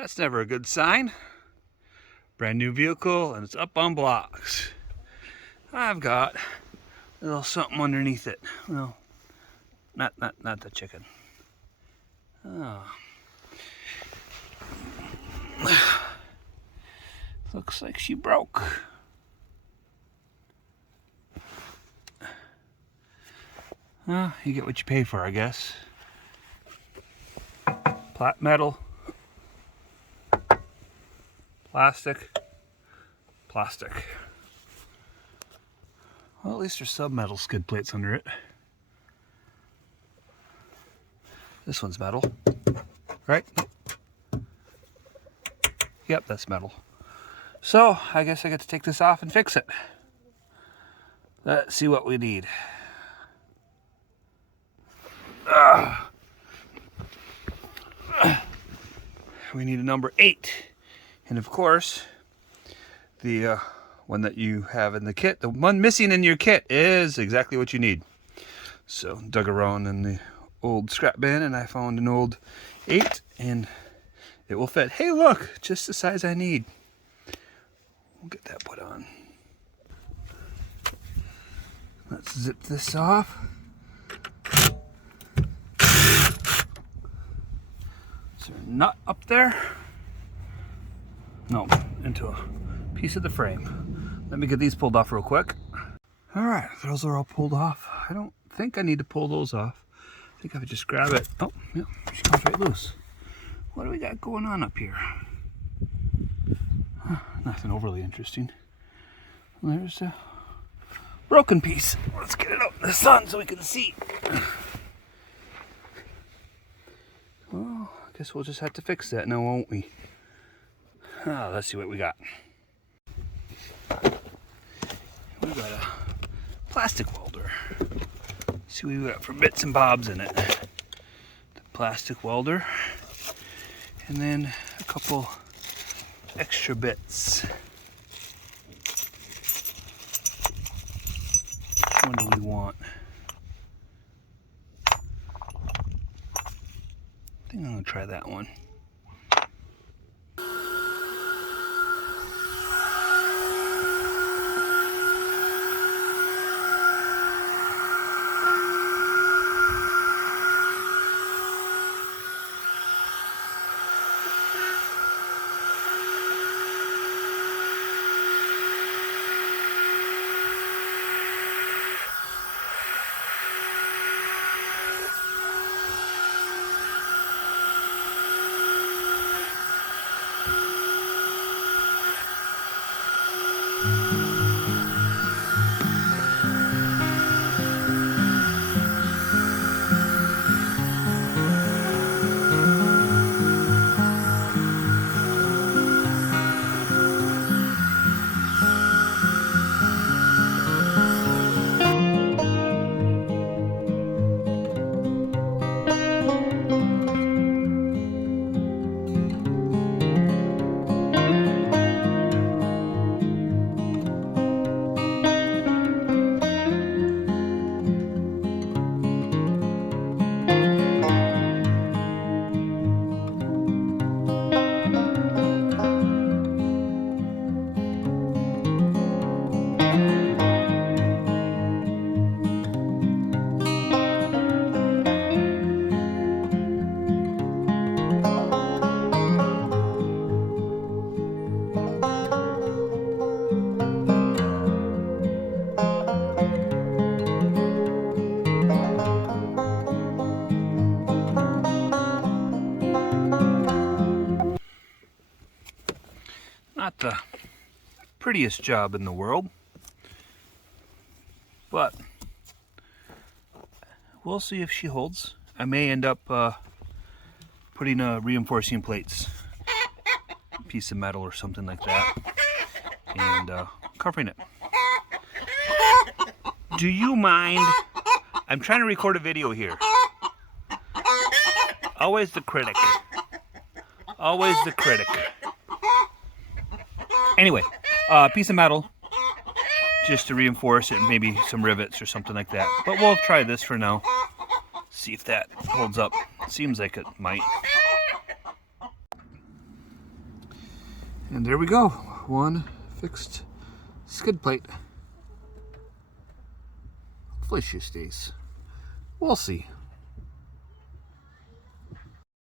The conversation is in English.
That's never a good sign. Brand new vehicle and it's up on blocks. I've got a little something underneath it. Well, not the chicken. Oh. Looks like she broke. Well, you get what you pay for, I guess. Flat metal. Plastic. Plastic. Well, at least there's sub-metal skid plates under it. This one's metal, right? Yep, that's metal. So, I guess I get to take this off and fix it. Let's see what we need. We need a number 8. And of course, the one that you have in the kit, the one missing in your kit is exactly what you need. So, dug around in the old scrap bin and I found an old 8 and it will fit. Hey, look, just the size I need. We'll get that put on. Let's zip this off. Is there a nut up there? No, into a piece of the frame. Let me get these pulled off real quick. All right, those are all pulled off. I don't think I need to pull those off. I think I would just grab it. Oh, yeah, she comes right loose. What do we got going on up here? Huh, nothing overly interesting. There's a broken piece. Let's get it out in the sun so we can see. Well, I guess we'll just have to fix that now, won't we? Let's see what we got. We got a plastic welder. Let's see what we got for bits and bobs in it. The plastic welder. And then a couple extra bits. Which one do we want? I think I'm gonna try that one. Not the prettiest job in the world, but we'll see if she holds. I may end up putting reinforcing plates, piece of metal or something like that, and covering it. Do you mind? I'm trying to record a video here. Always the critic. Always the critic. Anyway, piece of metal, just to reinforce it, maybe some rivets or something like that. But we'll try this for now. See if that holds up. Seems like it might. And there we go, one fixed skid plate. Hopefully she stays. We'll see.